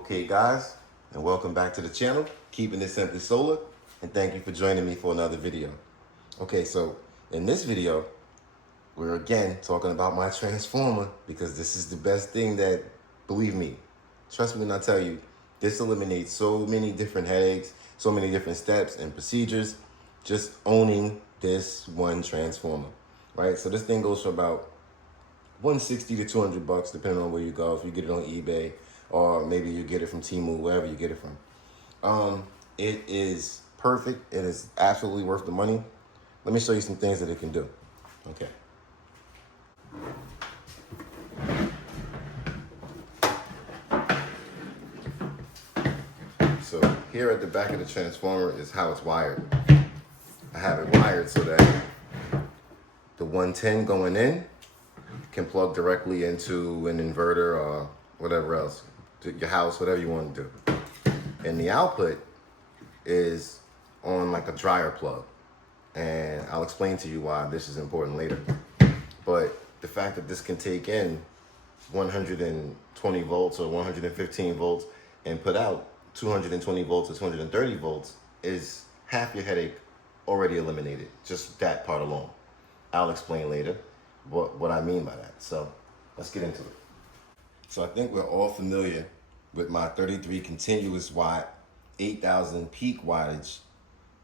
Okay guys, and welcome back to the channel, Keeping It Simply Solar, and thank you for joining me for another video. Okay, so in this video, we're again talking about my transformer because this is the best thing that, believe me, trust me when I tell you, this eliminates so many different headaches, so many different steps and procedures, just owning this one transformer, right? So this thing goes for about 160 to 200 bucks, depending on where you go. If you get it on eBay, or maybe you get it from Temu, wherever you get it from. It is perfect. It is absolutely worth the money. Let me show you some things that it can do. Okay. So here at the back of the transformer is how it's wired. I have it wired so that the 110 going in can plug directly into an inverter or whatever else, to your house, whatever you want to do. And the output is on like a dryer plug. And I'll explain to you why this is important later. But the fact that this can take in 120 volts or 115 volts and put out 220 volts or 230 volts is half your headache already eliminated, just that part alone. I'll explain later what I mean by that. So let's get into it. So I think we're all familiar with my 33 continuous watt, 8,000 peak wattage,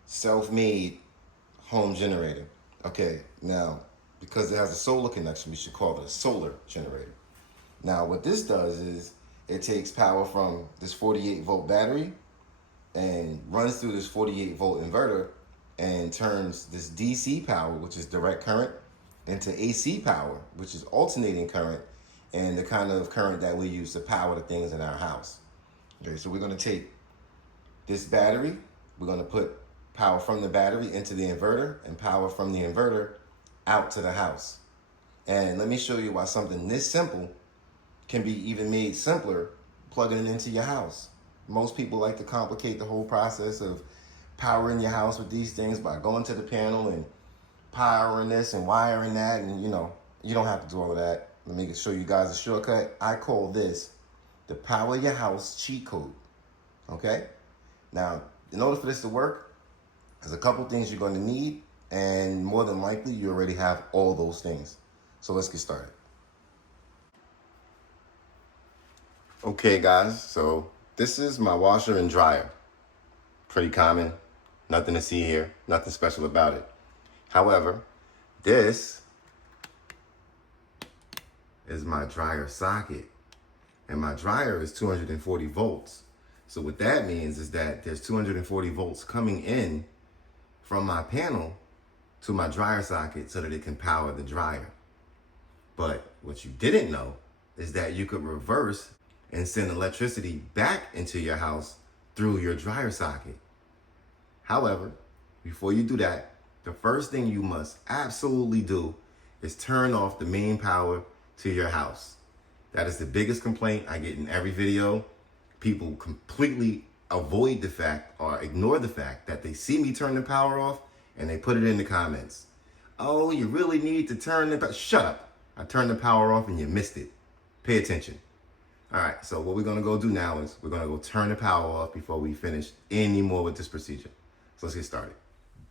self-made home generator. Okay, now, because it has a solar connection, we should call it a solar generator. Now, what this does is it takes power from this 48 volt battery and runs through this 48 volt inverter and turns this DC power, which is direct current, into AC power, which is alternating current, and the kind of current that we use to power the things in our house. Okay, so we're going to take this battery, we're going to put power from the battery into the inverter and power from the inverter out to the house. And let me show you why something this simple can be even made simpler plugging it into your house. Most people like to complicate the whole process of powering your house with these things by going to the panel and powering this and wiring that, and you don't have to do all of that. Let me show you guys a shortcut. I call this the power your house cheat code. Okay? Now, in order for this to work, there's a couple things you're going to need, and more than likely you already have all those things. So let's get started. Okay guys, so this is my washer and dryer. Pretty common, nothing to see here, nothing special about it. However, this is my dryer socket, and my dryer is 240 volts. So what that means is that there's 240 volts coming in from my panel to my dryer socket so that it can power the dryer. But what you didn't know is that you could reverse and send electricity back into your house through your dryer socket. However, before you do that, the first thing you must absolutely do is turn off the main power to your house. That is the biggest complaint I get in every video. People completely avoid the fact or ignore the fact that they see me turn the power off and they put it in the comments. Oh, you really need to turn the power. Shut up. I turned the power off and you missed it. Pay attention. All right, so what we're gonna go do now is we're gonna go turn the power off before we finish any more with this procedure. So let's get started.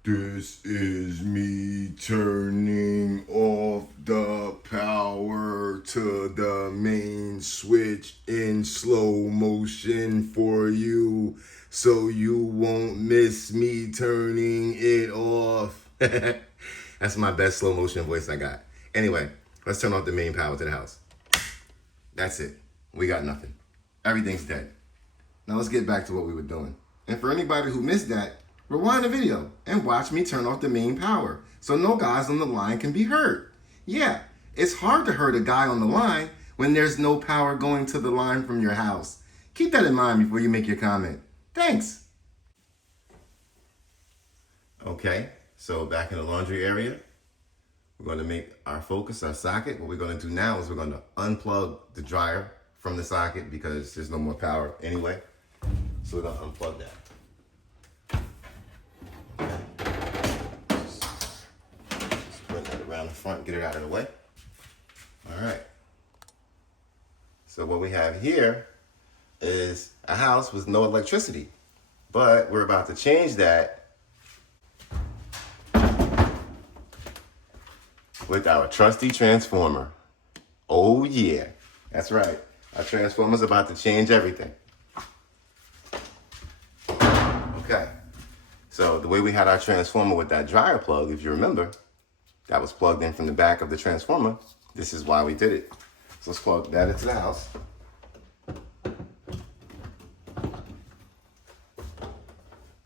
This is me turning off the power to the main switch in slow motion for you, so you won't miss me turning it off. That's my best slow motion voice I got. Anyway, let's turn off the main power to the house. That's it. We got nothing. Everything's dead. Now let's get back to what we were doing. And for anybody who missed that, rewind the video and watch me turn off the main power so no guys on the line can be hurt. Yeah, it's hard to hurt a guy on the line when there's no power going to the line from your house. Keep that in mind before you make your comment. Thanks. Okay, so back in the laundry area, we're going to make our focus our socket. What we're going to do now is we're going to unplug the dryer from the socket because there's no more power anyway. So we're going to unplug that. Around the front, get it out of the way. All right. So what we have here is a house with no electricity. But we're about to change that with our trusty transformer. Oh yeah, that's right. Our transformer's about to change everything. Okay, so the way we had our transformer with that dryer plug, if you remember, that was plugged in from the back of the transformer. This is why we did it. So let's plug that into the house.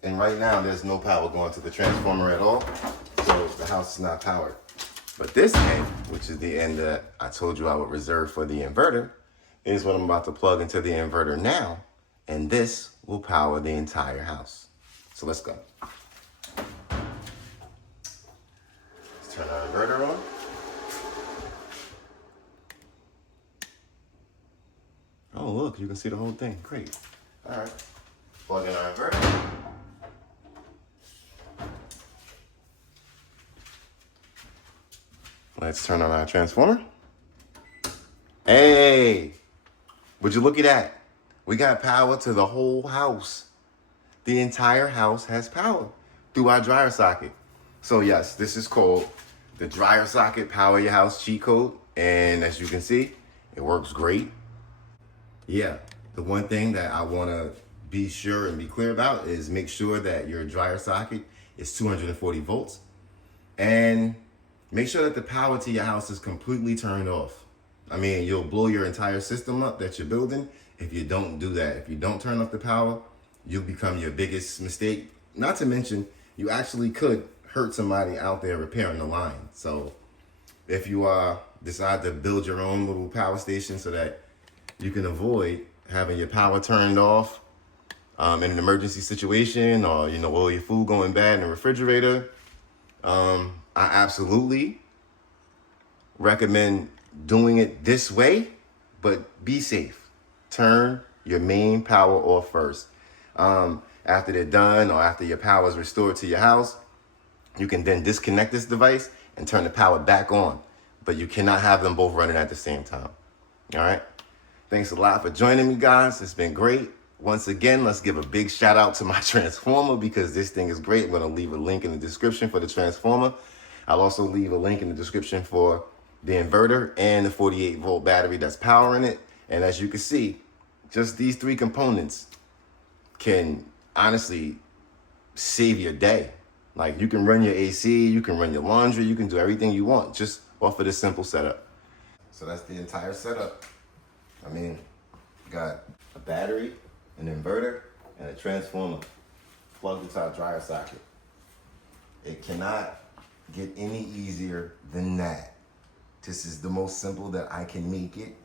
And right now, there's no power going to the transformer at all, so the house is not powered. But this end, which is the end that I told you I would reserve for the inverter, is what I'm about to plug into the inverter now, and this will power the entire house. So let's go. Let's turn our inverter on. Oh, look, you can see the whole thing. Great. All right. Plug in our inverter. Let's turn on our transformer. Hey, would you look at that? We got power to the whole house. The entire house has power through our dryer socket. So yes, this is called the dryer socket power your house cheat code. And as you can see, it works great. Yeah, the one thing that I want to be sure and be clear about is make sure that your dryer socket is 240 volts. And make sure that the power to your house is completely turned off. I mean, you'll blow your entire system up that you're building if you don't do that. If you don't turn off the power, you'll become your biggest mistake. Not to mention, you actually could hurt somebody out there repairing the line. So if you decide to build your own little power station so that you can avoid having your power turned off in an emergency situation, or all your food going bad in the refrigerator, I absolutely recommend doing it this way, but be safe. Turn your main power off first. After they're done, or after your power is restored to your house, you can then disconnect this device and turn the power back on. But you cannot have them both running at the same time. All right? Thanks a lot for joining me, guys. It's been great. Once again, let's give a big shout out to my transformer, because this thing is great. I'm going to leave a link in the description for the transformer. I'll also leave a link in the description for the inverter and the 48-volt battery that's powering it. And as you can see, just these three components can honestly save your day. Like, you can run your AC, you can run your laundry, you can do everything you want just off of this simple setup. So that's the entire setup. I mean, you got a battery, an inverter, and a transformer plugged into our dryer socket. It cannot get any easier than that. This is the most simple that I can make it.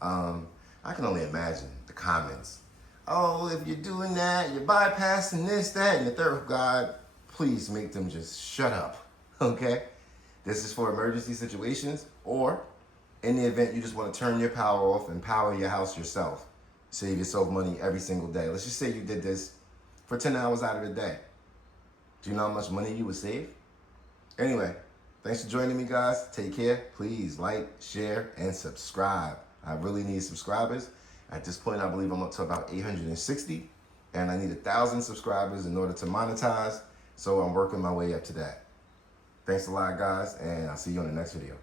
I can only imagine the comments. Oh, if you're doing that, you're bypassing this, that, and the third. God, please make them just shut up, okay? This is for emergency situations, or in the event you just want to turn your power off and power your house yourself. Save yourself money every single day. Let's just say you did this for 10 hours out of the day. Do you know how much money you would save? Anyway, thanks for joining me, guys. Take care. Please like, share, and subscribe. I really need subscribers. At this point, I believe I'm up to about 860, and I need 1,000 subscribers in order to monetize, so I'm working my way up to that. Thanks a lot, guys, and I'll see you on the next video.